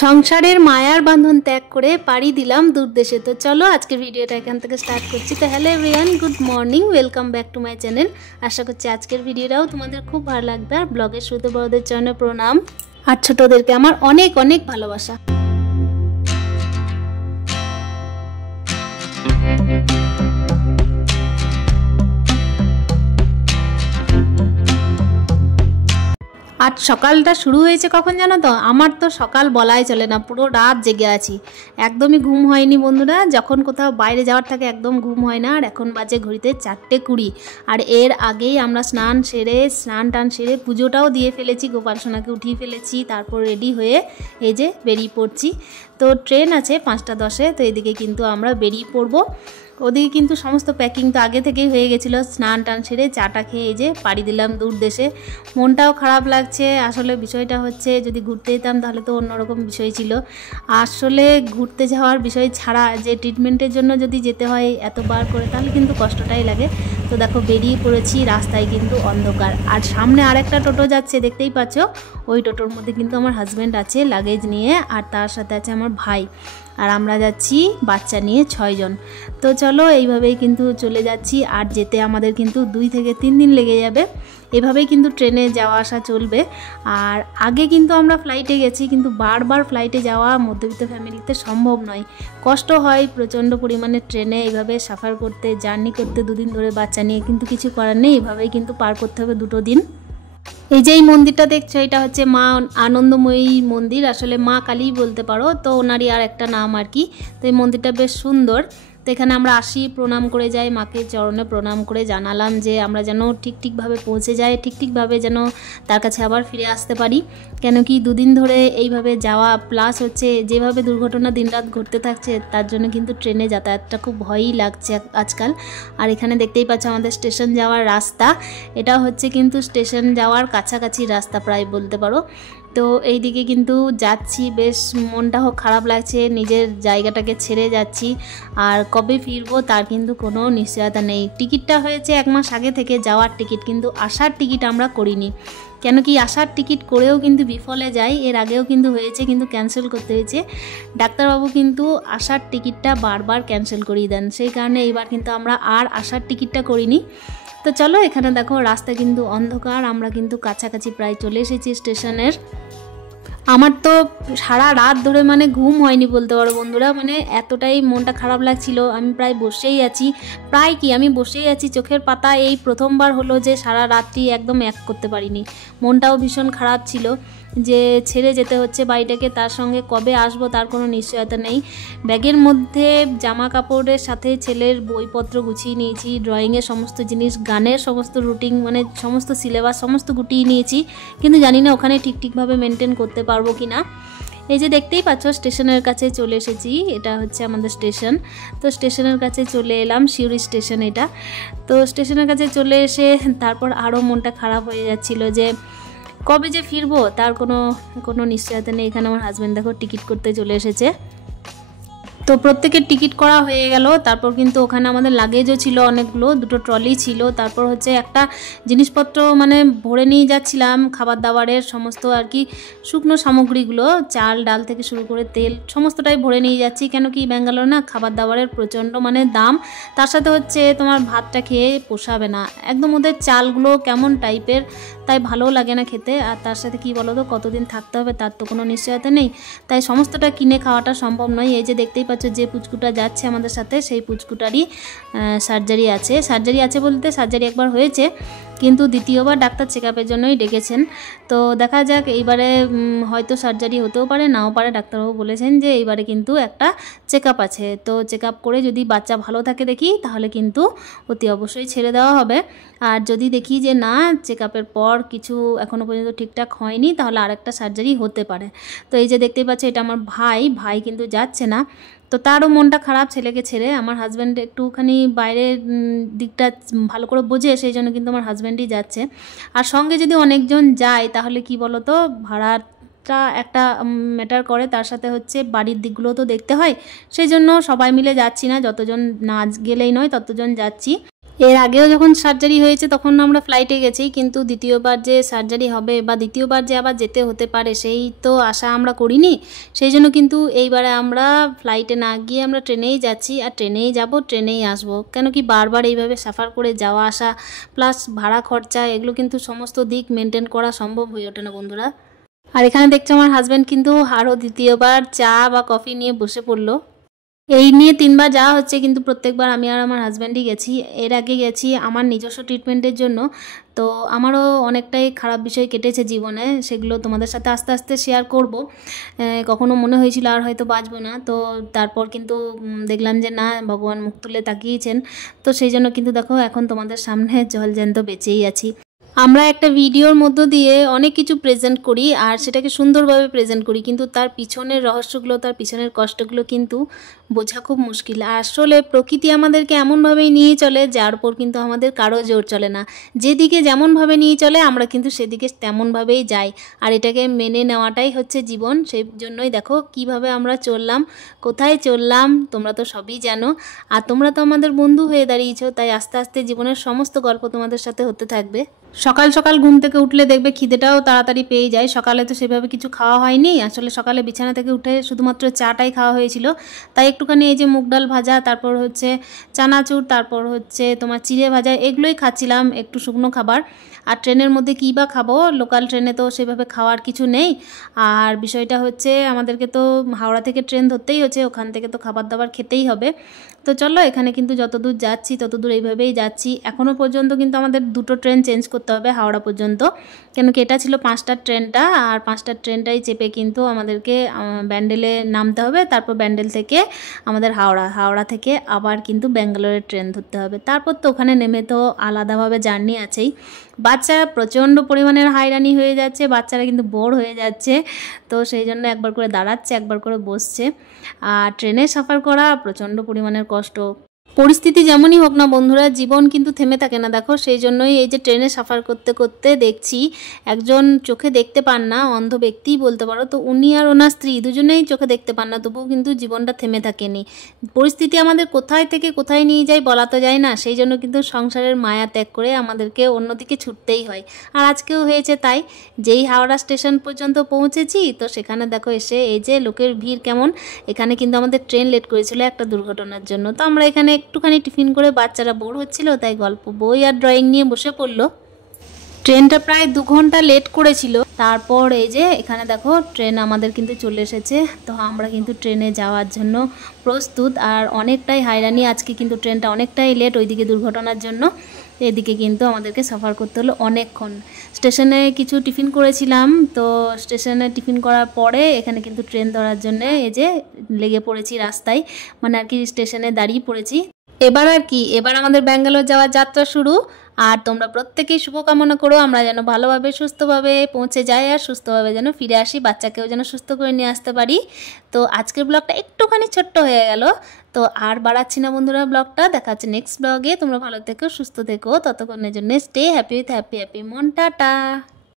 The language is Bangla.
সংসারের মায়ার বাঁধন ত্যাগ করে পাড়ি দিলাম দূর দেশে। তো চলো আজকের ভিডিওটা এখান থেকে স্টার্ট করছি। তো hello everyone, good morning, welcome back to my channel. আশা করছি আজকের ভিডিওটাও তোমাদের খুব ভালো লাগবে। আর ব্লগের শুরুতে বড়দের চরণে প্রণাম, আর ছোটদেরকে আমার অনেক অনেক ভালোবাসা। আর সকালটা শুরু হয়েছে কখন জানো তো? আমার তো সকাল বলাই চলে না, পুরো রাত জেগে আছি, একদমই ঘুম হয়নি বন্ধুরা। যখন কোথাও বাইরে যাওয়ার থাকে একদম ঘুম হয় না। আর এখন বাজে ঘড়িতে 4:20। আর এর আগেই আমরা স্নান টান সেরে পুজোটাও দিয়ে ফেলেছি, গোপাল সোনাকে উঠিয়ে ফেলেছি, তারপর রেডি হয়ে এই যে বেরিয়ে পড়ছি। তো ট্রেন আছে 5:10-এ, তো এদিকে কিন্তু আমরা বেরিয়ে পড়বো। ওদিকে কিন্তু সমস্ত প্যাকিং তো আগে থেকেই হয়ে গেছিলো। স্নান টান সেরে চাটা খেয়ে এই যে পাড়ি দিলাম দূর দেশে। মনটাও খারাপ লাগছে। আসলে বিষয়টা হচ্ছে, যদি ঘুরতে যেতাম তাহলে তো অন্যরকম বিষয় ছিল। আসলে ঘুরতে যাওয়ার বিষয় ছাড়া যে ট্রিটমেন্টের জন্য যদি যেতে হয় এতবার করে, তাহলে কিন্তু কষ্টটাই লাগে। তো দেখো বেরিয়ে পড়েছি, রাস্তায় কিন্তু অন্ধকার। আর সামনে আরেকটা টোটো যাচ্ছে, দেখতেই পাচ্ছ। ওই টোটোর মধ্যে কিন্তু আমার হাজব্যান্ড আছে লাগেজ নিয়ে, আর তার সাথে আছে আমার ভাই। আর আমরা যাচ্ছি বাচ্চা নিয়ে 6 জন। তো চলো এইভাবেই কিন্তু চলে যাচ্ছি। আর যেতে আমাদের কিন্তু 2 থেকে 3 দিন লেগে যাবে। এভাবেই কিন্তু ট্রেনে যাওয়া আসা চলবে। আর আগে কিন্তু আমরা ফ্লাইটে গেছি, কিন্তু বারবার ফ্লাইটে যাওয়া মধ্যবিত্ত ফ্যামিলিতে সম্ভব নয়। কষ্ট হয় প্রচণ্ড পরিমাণে ট্রেনে এইভাবে সাফার করতে, জার্নি করতে 2 দিন ধরে বাচ্চা নিয়ে, কিন্তু কিছু করার নেই, এভাবেই কিন্তু পার করতে হবে 2 দিন। এই যে এই মন্দিরটা দেখছো, এটা হচ্ছে মা আনন্দময়ী মন্দির, আসলে মা কালী বলতে পারো, তো ওনারই আর একটা নাম আর কি। তো এই মন্দিরটা বেশ সুন্দর। তো এখানে আমরা আসি, প্রণাম করে যাই, মাকে চরণে প্রণাম করে জানালাম যে আমরা যেন ঠিকভাবে পৌঁছে যাই, ঠিকভাবে যেন তার কাছে আবার ফিরে আসতে পারি। কেন কি 2 দিন ধরে এইভাবে যাওয়া, প্লাস হচ্ছে যেভাবে দুর্ঘটনা দিনরাত ঘটতে থাকছে, তার জন্য কিন্তু ট্রেনে যাতায়াতটা খুব ভয়ই লাগছে আজকাল। আর এখানে দেখতেই পাচ্ছ আমাদের স্টেশন যাওয়ার রাস্তা। এটা হচ্ছে কিন্তু স্টেশন যাওয়ার কাছাকাছি রাস্তা প্রায় বলতে পারো। তো এই দিকে কিন্তু যাচ্ছি, বেশ মনটাও খারাপ লাগছে, নিজের জায়গাটাকে ছেড়ে যাচ্ছি। আর কবে ফিরবো তার কিন্তু কোনো নিশ্চয়তা নেই। টিকিটটা হয়েছে 1 মাস আগে থেকে, যাওয়ার টিকিট, কিন্তু আসার টিকিট আমরা করিনি। কেন কি আসার টিকিট করেও কিন্তু বিফলে যায়, এর আগেও কিন্তু হয়েছে, কিন্তু ক্যান্সেল করতে হয়েছে। ডাক্তারবাবু কিন্তু আসার টিকিটটা বারবার ক্যান্সেল করিয়ে দেন, সেই কারণে এইবার কিন্তু আমরা আর আসার টিকিটটা করিনি। তো চলো, এখানে দেখো রাস্তা কিন্তু অন্ধকার, আমরা কিন্তু কাছাকাছি প্রায় চলে এসেছি স্টেশনের। আমার তো সারা রাত ধরে মানে ঘুম হয়নি বলতে পারো বন্ধুরা, মানে এতটাই মনটা খারাপ লাগছিল। আমি প্রায় বসেই আছি, আমি বসেই আছি চোখের পাতা। এই প্রথমবার হলো যে সারা রাত্রি একদম এক করতে পারিনি। মনটাও ভীষণ খারাপ ছিল যে ছেড়ে যেতে হচ্ছে বাড়িটাকে, তার সঙ্গে কবে আসবো তার কোনো নিশ্চয়তা নেই। ব্যাগের মধ্যে জামা কাপড়ের সাথে ছেলের বইপত্র গুছিয়ে নিয়েছি, ড্রয়িংয়ের সমস্ত জিনিস, গানের সমস্ত রুটিন, মানে সমস্ত সিলেবাস সমস্ত গুটিয়ে নিয়েছি, কিন্তু জানি না ওখানে ঠিকভাবে মেনটেন করতে পারবো কি না। এই যে দেখতেই পাচ্ছ স্টেশনের কাছে চলে এসেছি, এটা হচ্ছে আমাদের স্টেশন। তো স্টেশনের কাছে চলে এলাম, সিউড়ি স্টেশন এটা। তো স্টেশনের কাছে চলে এসে তারপর আরও মনটা খারাপ হয়ে যাচ্ছিল যে কবে যে ফিরবো তার কোনো নিশ্চয়তা নেই। এখানে আমার হাজব্যান্ড দেখো টিকিট করতে চলে এসেছে। তো প্রত্যেকের টিকিট করা হয়ে গেল। তারপর কিন্তু ওখানে আমাদের লাগেজও ছিল অনেকগুলো, 2টো ট্রলি ছিল। তারপর হচ্ছে একটা জিনিসপত্র মানে ভরে নিয়ে যাচ্ছিলাম, খাবার দাবারের সমস্ত আর কি শুকনো সামগ্রীগুলো, চাল ডাল থেকে শুরু করে তেল সমস্তটাই ভরে নিয়ে যাচ্ছি। কেন কি ব্যাঙ্গালোর না খাবার দাবারের প্রচণ্ড মানে দাম, তার সাথে হচ্ছে তোমার ভাতটা খেয়ে পোষাবে না একদম, ওদের চালগুলো কেমন টাইপের, তাই ভালোও লাগে না খেতে। আর তার সাথে কি বলো তো, কতদিন থাকতে হবে তার তো কোনো নিশ্চয়তা নেই, তাই সমস্তটা কিনে খাওয়াটা সম্ভব নয়। এই যে দেখতেই পাচ্ছ যে পুচকুটা যাচ্ছে আমাদের সাথে, সেই পুচকুটারই সার্জারি আছে বলতে সার্জারি একবার হয়েছে, কিন্তু দ্বিতীয়বার ডাক্তার চেকআপের জন্যই ডেকেছেন। তো দেখা যাক, এইবারে হয়তো সার্জারি হতেও পারে, নাও পারে। ডাক্তারবাবু বলেছেন যে এইবারে কিন্তু একটা চেকআপ আছে, তো চেকআপ করে যদি বাচ্চা ভালো থাকে দেখি, তাহলে কিন্তু অতি অবশ্যই ছেড়ে দেওয়া হবে। আর যদি দেখি যে না, চেকআপের পর কিছু এখনও পর্যন্ত ঠিকঠাক হয়নি, তাহলে আরেকটা সার্জারি হতে পারে। তো এই যে দেখতেই পাচ্ছ এটা আমার ভাই কিন্তু যাচ্ছে না। তো তারও মনটা খারাপ ছেলেকে ছেড়ে। আমার হাজব্যান্ড একটুখানি বাইরের দিকটা ভালো করে বোঝে, সেই জন্য কিন্তু আমার হাজব্যান্ডই যাচ্ছে। আর সঙ্গে যদি অনেকজন যায় তাহলে কি বলো তো, ভাড়াটা একটা ম্যাটার করে, তার সাথে হচ্ছে বাড়ির দিকগুলো তো দেখতে হয়। সেই জন্য সবাই মিলে যাচ্ছি না, যতজন না গেলেই নয় ততজন যাচ্ছি। এর আগেও যখন সার্জারি হয়েছে তখন আমরা ফ্লাইটে গেছি, কিন্তু দ্বিতীয়বার যে সার্জারি হবে বা দ্বিতীয়বার যে আবার যেতে হতে পারে সেই তো আশা আমরা করিনি। সেই জন্য কিন্তু এইবারে আমরা ফ্লাইটে না গিয়ে আমরা ট্রেনেই যাচ্ছি, আর ট্রেনেই যাব, ট্রেনেই আসবো। কেন কি বারবার এইভাবে সাফার করে যাওয়া আসা প্লাস ভাড়া খরচা, এগুলো কিন্তু সমস্ত দিক মেনটেন করা সম্ভব হয়ে ওঠে না বন্ধুরা। আর এখানে দেখছো আমার হাজব্যান্ড কিন্তু আরও দ্বিতীয়বার চা বা কফি নিয়ে বসে পড়লো। এই নিয়ে 3বার যাওয়া হচ্ছে, কিন্তু প্রত্যেকবার আমি আর আমার হাজব্যান্ডই গেছি। এর আগে গেছি আমার নিজস্ব ট্রিটমেন্টের জন্য। তো আমারও অনেকটাই খারাপ বিষয় কেটেছে জীবনে, সেগুলো তোমাদের সাথে আস্তে আস্তে শেয়ার করব। কখনো মনে হয়েছিল আর হয়তো বাঁচবো না, তো তারপর কিন্তু দেখলাম যে না, ভগবান মুখ তুলে তাকিয়েছেন। তো সেই জন্য কিন্তু দেখো এখন তোমাদের সামনে জলজ্যান্ত বেঁচেই আছি। আমরা একটা ভিডিওর মধ্য দিয়ে অনেক কিছু প্রেজেন্ট করি আর সেটাকে সুন্দরভাবে প্রেজেন্ট করি, কিন্তু তার পিছনের রহস্যগুলো, তার পিছনের কষ্টগুলো কিন্তু বোঝা খুব মুশকিল। আসলে প্রকৃতি আমাদেরকে এমনভাবেই নিয়ে চলে যার উপর কিন্তু আমাদের কারো জোর চলে না। যেদিকে যেমনভাবে নিয়ে চলে আমরা কিন্তু সেদিকে তেমনভাবেই যাই, আর এটাকে মেনে নেওয়াটাই হচ্ছে জীবন। সেই জন্যই দেখো কিভাবে আমরা চললাম, কোথায় চললাম, তোমরা তো সবই জানো। আর তোমরা তো আমাদের বন্ধু হয়ে দাঁড়িয়েছো, তাই আস্তে আস্তে জীবনের সমস্ত গল্প তোমাদের সাথে হতে থাকবে। সকাল সকাল ঘুম থেকে উঠলে দেখবে খিদেটাও তাড়াতাড়ি পেয়ে যায়। সকালে তো সেভাবে কিছু খাওয়া হয়নি, আসলে সকালে বিছানা থেকে উঠে শুধুমাত্র চাটাই খাওয়া হয়েছিল। তাই একটুখানি এই যে মুগ ডাল ভাজা, তারপর হচ্ছে চানাচুর, তারপর হচ্ছে তোমার চিড়ে ভাজা, এগুলোই খাচ্ছিলাম, একটু শুকনো খাবার। আর ট্রেনের মধ্যে কী বা খাবো, লোকাল ট্রেনে তো সেভাবে খাওয়ার কিছু নেই। আর বিষয়টা হচ্ছে আমাদেরকে তো হাওড়া থেকে ট্রেন ধরতেই হচ্ছে, ওখান থেকে তো খাবার দাবার খেতেই হবে। তো চলো, এখানে কিন্তু যতদূর যাচ্ছি ততদূর এইভাবেই যাচ্ছি। এখনও পর্যন্ত কিন্তু আমাদের 2টো ট্রেন চেঞ্জ করতে হবে হাওড়া পর্যন্ত, কেন কি এটা ছিল 5টার ট্রেনটা, আর 5টার ট্রেনটাই চেপে কিন্তু আমাদেরকে ব্যান্ডেলে নামতে হবে। তারপর ব্যান্ডেল থেকে আমাদের হাওড়া থেকে আবার কিন্তু ব্যাঙ্গালোরের ট্রেন ধরতে হবে। তারপর তো ওখানে নেমে তো আলাদাভাবে জার্নি আছেই। বাচ্চারা প্রচণ্ড পরিমাণের হাইরানি হয়ে যাচ্ছে, বাচ্চারা কিন্তু বোর হয়ে যাচ্ছে, তো সেই জন্য একবার করে দাঁড়াচ্ছে, একবার করে বসছে। আর ট্রেনে সাফার করা প্রচণ্ড পরিমাণের কষ্ট। পরিস্থিতি যেমনই হোক না বন্ধুরা, জীবন কিন্তু থেমে থাকে না। দেখো সেই জন্যই এই যে ট্রেনে সাফার করতে করতে দেখছি একজন চোখে দেখতে পান না, অন্ধ ব্যক্তিই বলতে পারো, তো উনি আর ওনার স্ত্রী দুজনেই চোখে দেখতে পান না, তবুও কিন্তু জীবনটা থেমে থাকেনি। পরিস্থিতি আমাদের কোথায় থেকে কোথায় নিয়ে যায় বলা তো যায় না, সেই জন্য কিন্তু সংসারের মায়া ত্যাগ করে আমাদেরকে অন্যদিকে ছুটতেই হয়। আর আজকেও হয়েছে তাই। যেই হাওড়া স্টেশন পর্যন্ত পৌঁছেছি, তো সেখানে দেখো এসে এই যে লোকের ভিড় কেমন। এখানে কিন্তু আমাদের ট্রেন লেট করেছিল একটা দুর্ঘটনার জন্য, তো আমরা এখানে একটুখানি টিফিন করে, বাচ্চারা বোর হচ্ছিল তাই গল্প বই আর ড্রয়িং নিয়ে বসে পড়লো। ট্রেনটা প্রায় 2 ঘন্টা লেট করেছিল। তারপর এই যে এখানে দেখো ট্রেন আমাদের কিন্তু চলে এসেছে, তো আমরা কিন্তু ট্রেনে যাওয়ার জন্য প্রস্তুত। আর অনেকটাই হাইরানি আজকে, কিন্তু ট্রেনটা অনেকটাই লেট ওইদিকে দুর্ঘটনার জন্য। এদিকে কিন্তু আমাদেরকে সাফার করতে হলো অনেকক্ষণ। স্টেশনে কিছু টিফিন করেছিলাম, তো স্টেশনে টিফিন করার পরে এখানে কিন্তু ট্রেন ধরার জন্য এই যে লেগে পড়েছি রাস্তায়, মানে আর কি স্টেশনে দাঁড়িয়ে পড়েছি। এবার আর কি, এবার আমাদের ব্যাঙ্গালোর যাওয়ার যাত্রা শুরু। আর তোমরা প্রত্যেকেই শুভকামনা করো আমরা যেন ভালোভাবে সুস্থভাবে পৌঁছে যাই, আর সুস্থভাবে যেন ফিরে আসি, বাচ্চাকেও যেন সুস্থ করে নিয়ে আসতে পারি। তো আজকের ব্লগটা একটুখানি ছোট্ট হয়ে গেল, তো আর বাড়াচ্ছি না বন্ধুরা ব্লগটা। দেখা হচ্ছে নেক্সট ব্লগে। তোমরা ভালো থেকো, সুস্থ থেকো, ততক্ষণের জন্য stay happy with happy happy মন। টাটা।